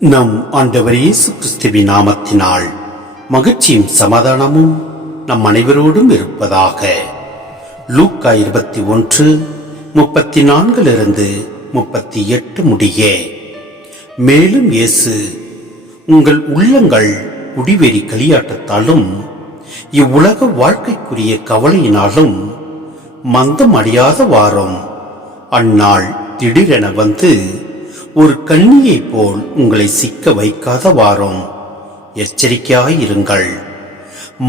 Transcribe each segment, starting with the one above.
நம் ஆண்டவர் இயேசு கிறிஸ்துவின் நாமத்தினால் மகிழ்ச்சியும் சமாதானமும் நம் அனைவரோடும் இருப்பதாக. லூக்கா 21:34 முடிய. மேலும் இயேசு, உங்கள் உள்ளங்கள் குடிவெறி களியாட்டத்தாலும் இவ்வுலக வாழ்க்கைக்குரிய கவலையினாலும் மந்தம் அடையாத வாரம் அந்நாள் திடீரென வந்து ஒரு கண்ணியைப் போல் உங்களை சிக்க வைக்காத வாரம் எச்சரிக்கையாயிருங்கள்.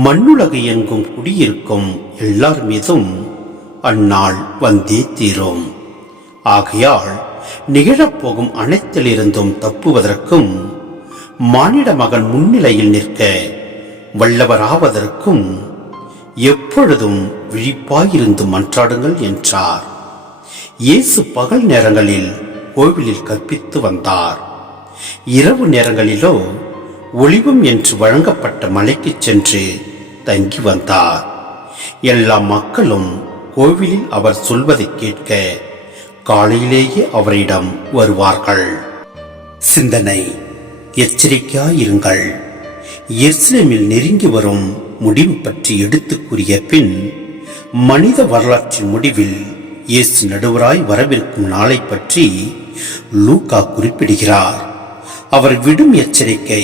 மண்ணுலகு எங்கும் குடியிருக்கும் எல்லார் மீதும் அந்நாள் வந்தே தீரும். ஆகையால் நிகழப்போகும் அனைத்திலிருந்தும் தப்புவதற்கும் மானிட மகன் முன்னிலையில் நிற்க வல்லவராவதற்கும் எப்பொழுதும் விழிப்பாயிருந்து மன்றாடுங்கள் என்றார். இயேசு பகல் நேரங்களில் கோவிலில் கற்பித்து வந்தார். இரவு நேரங்களிலோ ஒளிவம் என்று வழங்கப்பட்ட மலைக்கு சென்று தங்கி வந்தார். எல்லா மக்களும் கோவிலில் அவர் சொல்வதை கேட்க காலையிலேயே அவரிடம் வருவார்கள். சிந்தனை: எச்சரிக்கையாயிருங்கள். எருசலேமில் நெருங்கி வரும் முடிவு பற்றி எடுத்து கூறிய பின் மனித வரலாற்றின் முடிவில் இயேசு நடுவராய் வரவிருக்கும் நாளை பற்றி லூக்கா குறிப்பிடுகிறார். அவர் விடும் எச்சரிக்கை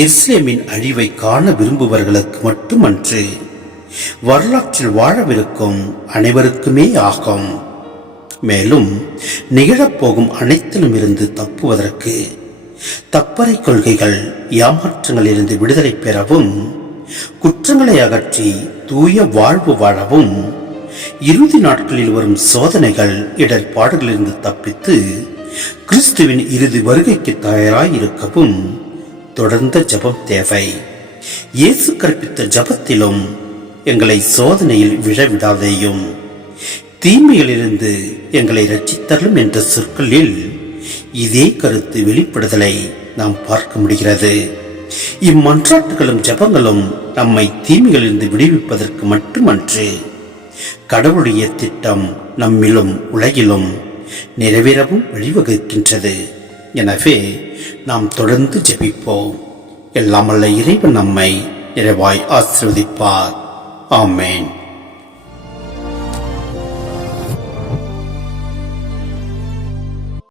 எருசலேமின் அழிவை காண விரும்புபவர்களுக்கு மட்டுமன்று, வரலாற்றில் வாழவிருக்கும் அனைவருக்குமே ஆகும். மேலும் நிகழப்போகும் அனைத்திலும் இருந்து தப்புவதற்கு, தப்பறை கொள்கைகள் ஏமாற்றங்களிலிருந்து விடுதலை பெறவும், குற்றங்களை அகற்றி தூய வாழ்வு வாழவும், இறுதி நாட்களில் வரும் சோதனைகள் இடர்பாடுகளிலிருந்து தப்பித்து கிறிஸ்துவின் இறுதி வருகைக்கு தயாராயிருக்கவும் தொடர்ந்த ஜபம் தேவை. இயேசு கற்பித்த ஜபத்திலும் எங்களை சோதனையில் விழவிடாதேயும் தீமைகளிலிருந்து எங்களை ரட்சித்தரும் என்ற சொற்களில் இதே கருத்து வெளிப்படுதலை நாம் பார்க்க முடிகிறது. இம்மன்றாட்டுகளும் ஜபங்களும் நம்மை தீமைகளிலிருந்து விடுவிப்பதற்கு மட்டுமன்று, கடவுளுடைய திட்டம் நம்மிலும் உலகிலும் நிறைவேறவும் வழிவகுக்கின்றது. எனவே நாம் தொடர்ந்து ஜெபிப்போம். எல்லாம் வல்ல இறைவன் நம்மை நிறைவாய் ஆசீர்வதிப்பார். ஆமென்.